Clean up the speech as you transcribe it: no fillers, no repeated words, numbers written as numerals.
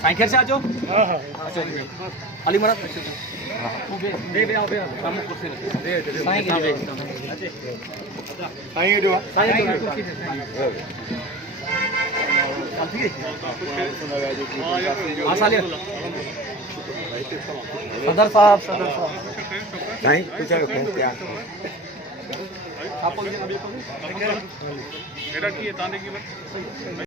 સાંખેર છે આજો અલી મરા બે બે બે આવો બે સામુ ખુરશી દે દે સાંખેર બે સાંખેર જો સાંખેર हाँ सालिया सदर साहब नहीं पूछा क्या आप